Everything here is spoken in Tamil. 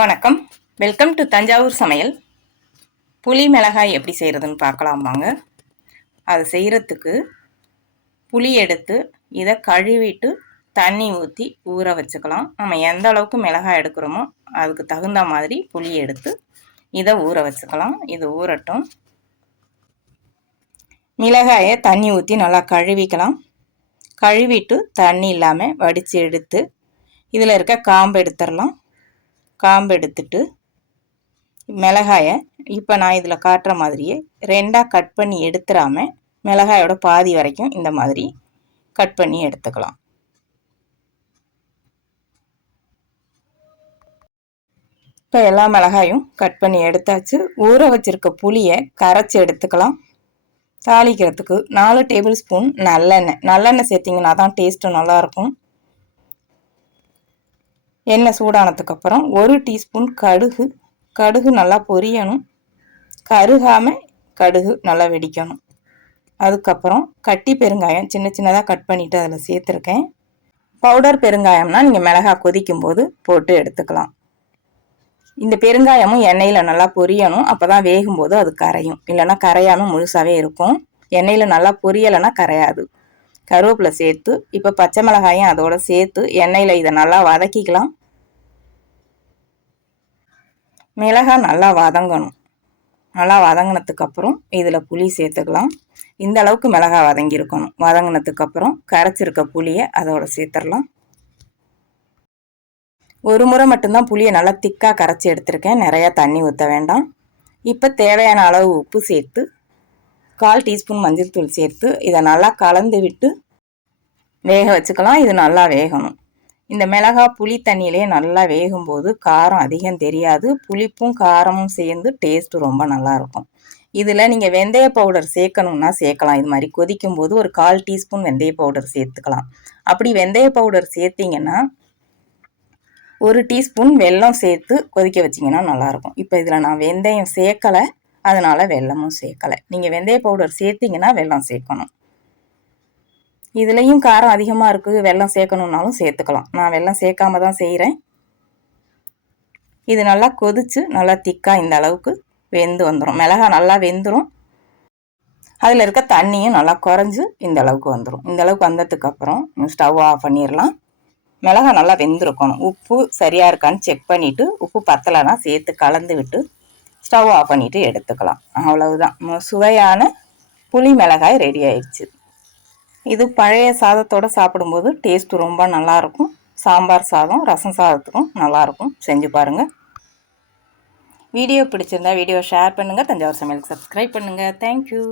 வணக்கம். வெல்கம் டு தஞ்சாவூர் சமையல். புளி மிளகாய் எப்படி செய்கிறதுன்னு பார்க்கலாமாங்க அது செய்கிறதுக்கு புளி எடுத்து இதை கழுவிட்டு தண்ணி ஊற்றி ஊற வச்சுக்கலாம். நம்ம எந்த அளவுக்கு மிளகாய் எடுக்கிறோமோ அதுக்கு தகுந்த மாதிரி புளி எடுத்து இதை ஊற வச்சுக்கலாம். இது ஊறட்டும். மிளகாயை தண்ணி ஊற்றி நல்லா கழுவிக்கலாம். கழுவிட்டு தண்ணி இல்லாமல் வடித்து எடுத்து இதில் இருக்க காம்பு எடுத்துடலாம் காம்பு எடுத்துட்டு மிளகாயை இப்போ நான் இதில் காட்டுற மாதிரியே ரெண்டாக கட் பண்ணி எடுத்துடாமல் மிளகாயோட பாதி வரைக்கும் இந்த மாதிரி கட் பண்ணி எடுத்துக்கலாம். இப்போ எல்லா மிளகாயும் கட் பண்ணி எடுத்தாச்சு. ஊற வச்சுருக்க புளியை கரைச்சி எடுத்துக்கலாம். தாளிக்கிறதுக்கு நாலு டேபிள் ஸ்பூன் நல்லெண்ணெய். நல்லெண்ணெய் சேர்த்திங்கன்னா தான் டேஸ்ட்டு நல்லாயிருக்கும் எண்ணெய் சூடானதுக்கப்புறம் ஒரு டீஸ்பூன் கடுகு. கடுகு நல்லா பொரியணும். கருகாமல் கடுகு நல்லா வெடிக்கணும். அதுக்கப்புறம் கட்டி பெருங்காயம் சின்ன சின்னதாக கட் பண்ணிவிட்டு அதில் சேர்த்துருக்கேன். பவுடர் பெருங்காயம்னா நீங்கள் மிளகாய் கொதிக்கும் போது போட்டு எடுத்துக்கலாம். இந்த பெருங்காயமும் எண்ணெயில் நல்லா பொரியணும். அப்போ தான் வேகும்போது அது கரையும். இல்லைன்னா கரையாமல் முழுசாகவே இருக்கும். எண்ணெயில் நல்லா பொரியலைன்னா கரையாது. கருவேப்பிலை சேர்த்து இப்போ பச்சை மிளகாயும் அதோட சேர்த்து எண்ணெயில் இதை நல்லா வதக்கிக்கலாம். மிளகாய் நல்லா வதங்கணும். நல்லா வதங்கினதுக்கப்புறம் இதில் புளி சேர்த்துக்கலாம். இந்த அளவுக்கு மிளகாய் வதங்கியிருக்கணும். வதங்கினதுக்கப்புறம் கரைச்சிருக்க புளியை அதோட சேர்த்துடலாம். ஒரு முறை மட்டும்தான் புளியை நல்லா திக்காக கரைச்சி எடுத்திருக்கேன். நிறையா தண்ணி ஊற்ற வேண்டாம். இப்போ தேவையான அளவு உப்பு சேர்த்து கால் டீஸ்பூன் மஞ்சள் தூள் சேர்த்து இதை நல்லா கலந்து விட்டு வேக வச்சுக்கலாம். இது நல்லா வேகணும். இந்த மிளகா புளி தண்ணியிலே நல்லா வேகும்போது காரம் அதிகம் தெரியாது. புளிப்பும் காரமும் சேர்ந்து டேஸ்ட்டு ரொம்ப நல்லாயிருக்கும் இதில் நீங்கள் வெந்தய பவுடர் சேர்க்கணுன்னா சேர்க்கலாம். இது மாதிரி கொதிக்கும் போது ஒரு கால் டீஸ்பூன் வெந்தய பவுடர் சேர்த்துக்கலாம். அப்படி வெந்தய பவுடர் சேர்த்திங்கன்னா ஒரு டீஸ்பூன் வெல்லம் சேர்த்து கொதிக்க வச்சிங்கன்னா நல்லாயிருக்கும் இப்போ இதில் நான் வெந்தயம் சேர்க்கலை. அதனால் வெல்லமும் சேர்க்கலை. நீங்கள் வெந்தய பவுடர் சேர்த்திங்கன்னா வெள்ளம் சேர்க்கணும். இதுலேயும் காரம் அதிகமாக இருக்குது வெள்ளம் சேர்க்கணுன்னாலும் சேர்த்துக்கலாம். நான் வெள்ளம் சேர்க்காம தான் செய்கிறேன் இது நல்லா கொதித்து நல்லா திக்காக இந்த அளவுக்கு வெந்து வந்துடும் மிளகா நல்லா வெந்துடும் அதில் இருக்க தண்ணியும் நல்லா குறைஞ்சி இந்த அளவுக்கு வந்துடும் இந்த அளவுக்கு வந்ததுக்கப்புறம் ஸ்டவ் ஆஃப் பண்ணிடலாம் மிளகா நல்லா வெந்திருக்கணும். உப்பு சரியாக இருக்கான்னு செக் பண்ணிவிட்டு உப்பு பத்தலைன்னா சேர்த்து கலந்து விட்டு ஸ்டவ் ஆஃப் பண்ணிவிட்டு எடுத்துக்கலாம். அவ்வளவுதான். சுவையான புளி மிளகாய் ரெடி ஆயிடுச்சு. இது பழைய சாதத்தோடு சாப்பிடும்போது டேஸ்ட்டு ரொம்ப நல்லாயிருக்கும். சாம்பார் சாதம் ரசம் சாதத்துக்கும் நல்லாயிருக்கும். செஞ்சு பாருங்கள் வீடியோ பிடிச்சிருந்தா வீடியோ ஷேர் பண்ணுங்கள் தஞ்சாவூர் சமையலுக்கு சப்ஸ்கிரைப் பண்ணுங்கள் தேங்க்யூ